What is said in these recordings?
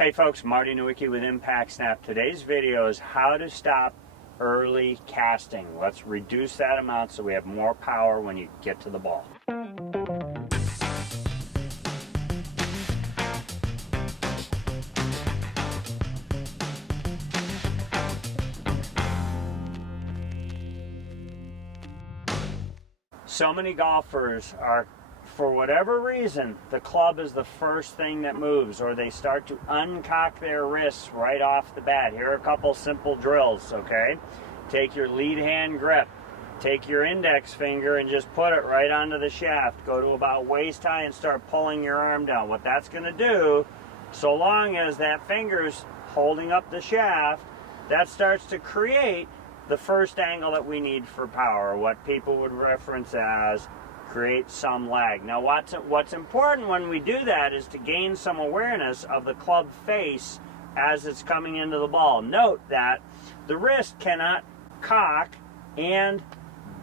Hey folks, Marty Nowicki with Impact Snap. Today's video is how to stop early casting. Let's reduce that amount so we have more power when you get to the ball. So many golfers are, for whatever reason, the club is the first thing that moves, or they start to uncock their wrists right off the bat. Here are a couple simple drills, okay? Take your lead hand grip, take your index finger and just put it right onto the shaft. Go to about waist high and start pulling your arm down. What that's going to do, so long as that finger's holding up the shaft, that starts to create the first angle that we need for power, what people would reference as create some lag. Now what's important when we do that is to gain some awareness of the club face as it's coming into the ball. Note that the wrist cannot cock and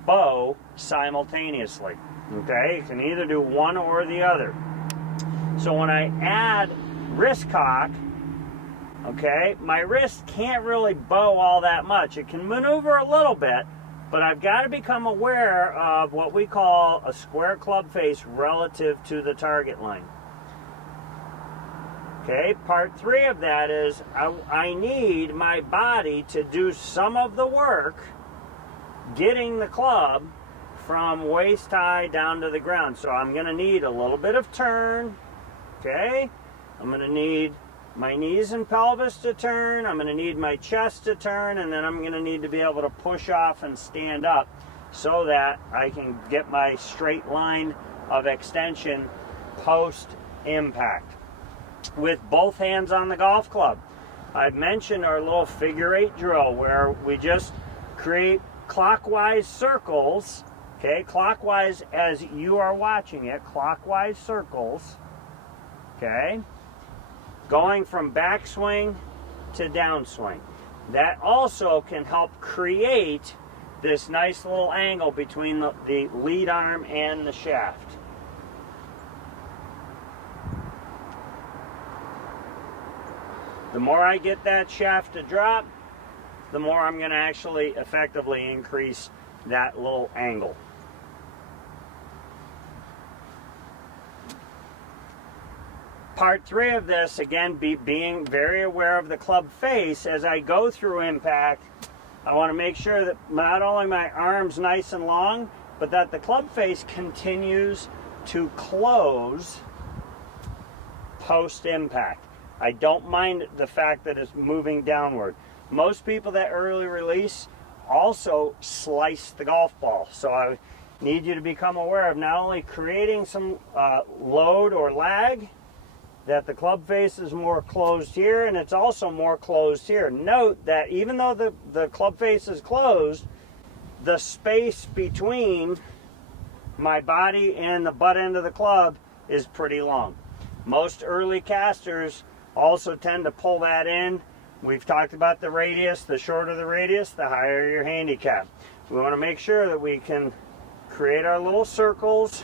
bow simultaneously. Okay, you can either do one or the other. So when I add wrist cock, okay, my wrist can't really bow all that much. It can maneuver a little bit, but I've got to become aware of what we call a square club face relative to the target line. Okay, part 3 of that is I need my body to do some of the work getting the club from waist high down to the ground. So I'm going to need a little bit of turn, okay? I'm going to need my knees and pelvis to turn, I'm going to need my chest to turn, and then I'm going to need to be able to push off and stand up so that I can get my straight line of extension post impact. With both hands on the golf club, I've mentioned our little figure 8 drill where we just create clockwise circles, okay, clockwise as you are watching it, clockwise circles, okay, going from backswing to downswing. That also can help create this nice little angle between the lead arm and the shaft. The more I get that shaft to drop, the more I'm going to actually effectively increase that little angle. Part 3 of this, again, being very aware of the club face. As I go through impact, I want to make sure that not only my arm's nice and long, but that the club face continues to close post-impact. I don't mind the fact that it's moving downward. Most people that early release also slice the golf ball. So I need you to become aware of not only creating some load or lag, that the club face is more closed here, and it's also more closed here. Note that even though the club face is closed, the space between my body and the butt end of the club is pretty long. Most early casters also tend to pull that in. We've talked about the radius. The shorter the radius, the higher your handicap. We want to make sure that we can create our little circles,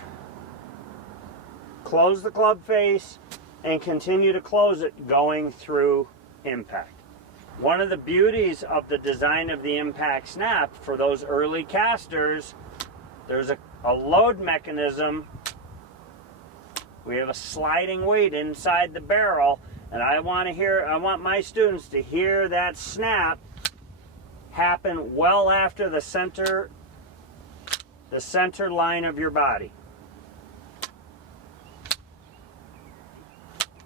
close the club face, and continue to close it going through impact. One of the beauties of the design of the Impact Snap for those early casters, there's a load mechanism. We have a sliding weight inside the barrel, and I want my students to hear that snap happen well after the center line of your body.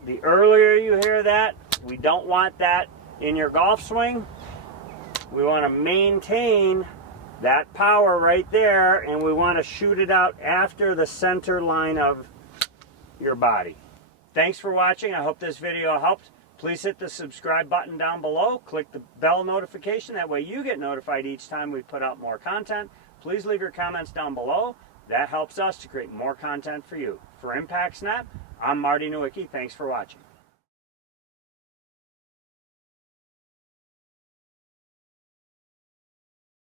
The earlier you hear that, we don't want that in your golf swing. We want to maintain that power right there, and we want to shoot it out after the center line of your body. Thanks for watching. I hope this video helped. Please hit the subscribe button down below. Click the bell notification. That way you get notified each time we put out more content. Please leave your comments down below. That helps us to create more content for you. For Impact Snap, I'm Marty Nowicki. Thanks for watching.